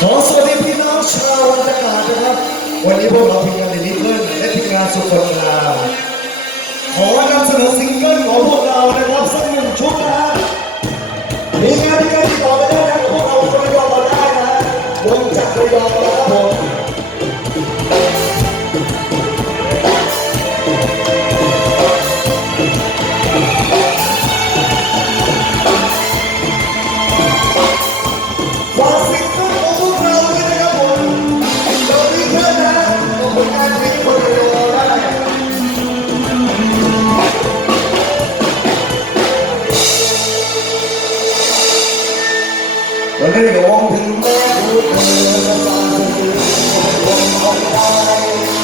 ขอสวัสดีพี่น้องชาววันตะการนะครับ วันนี้พวกเราพิมงานเดลิเวอร์และพิมงานสุขคนลาขอนำเสนอซิงเกิลของพวกเรานะครับสักหนึ่งชุดนะฮะมีงานที่การติดต่อไปได้นะพวกเราจะไปยอมเราได้นะบนจักรยาน แม้ผู้เธจะจากไปผมคงต้องตา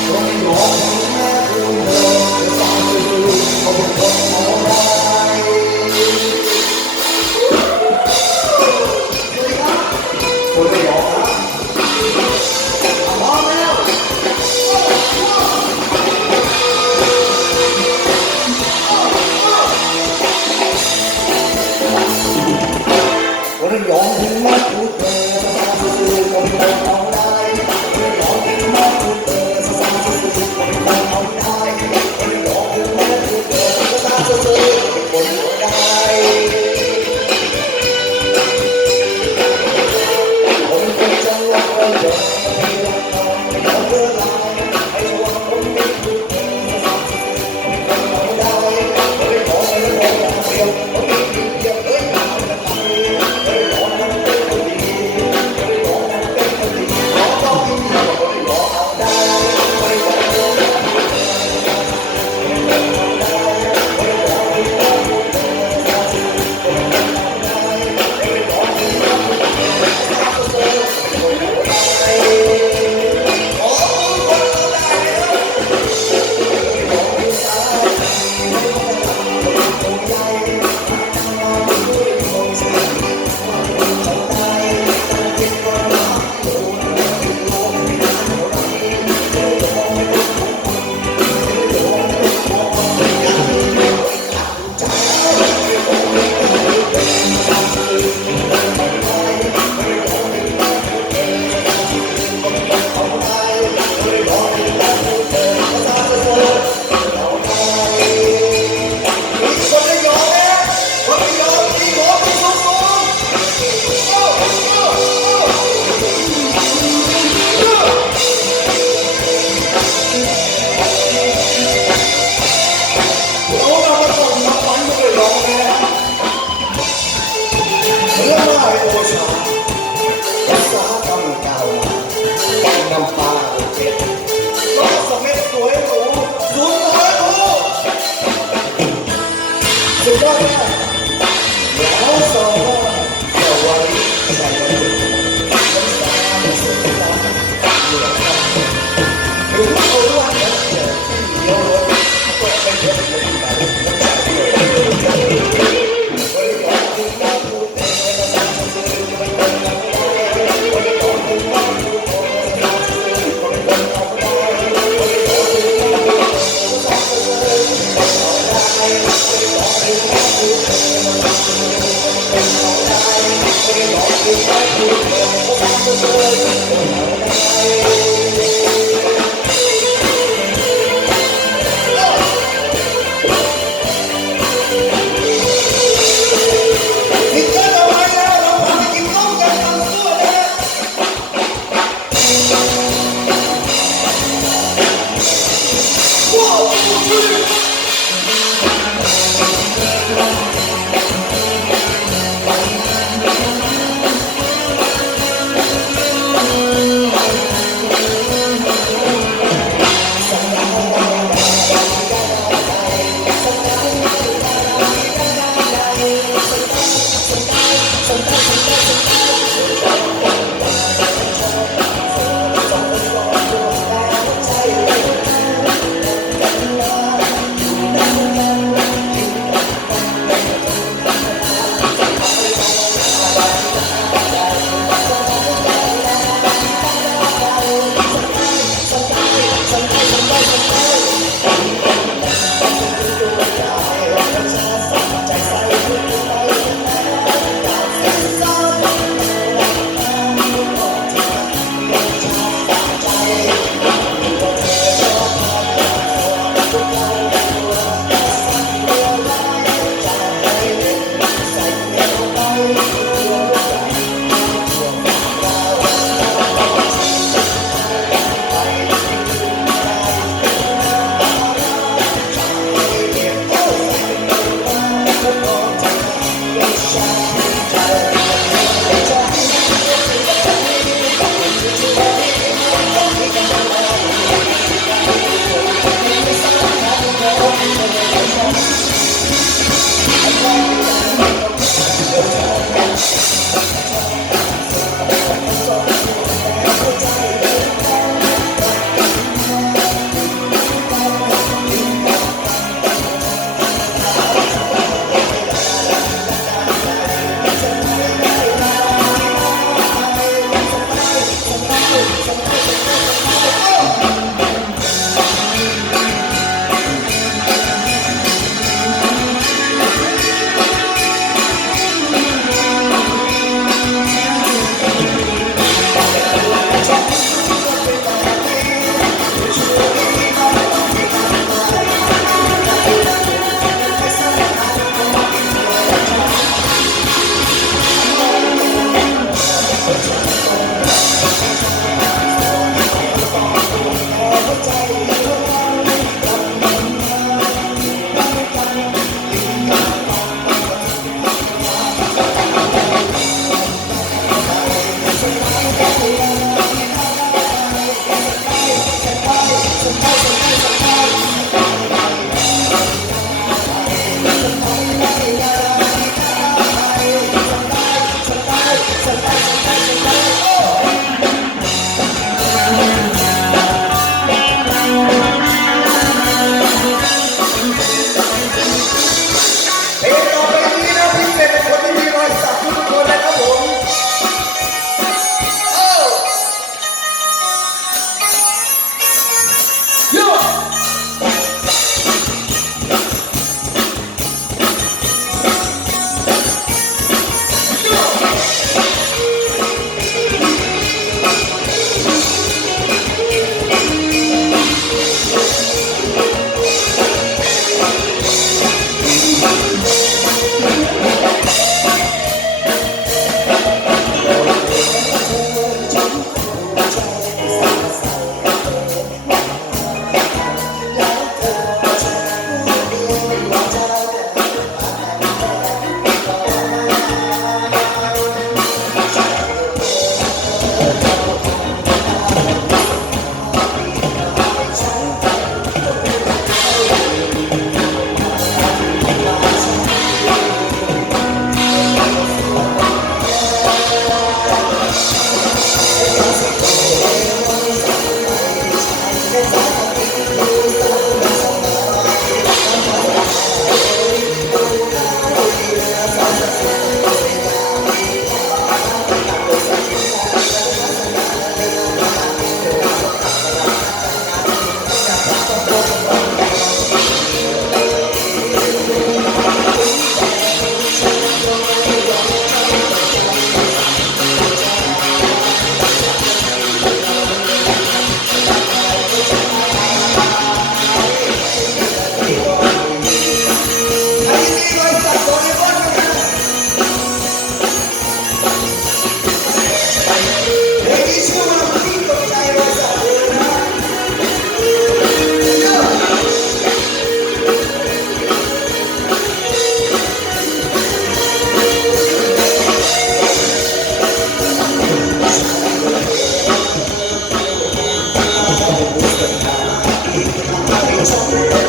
Gracias.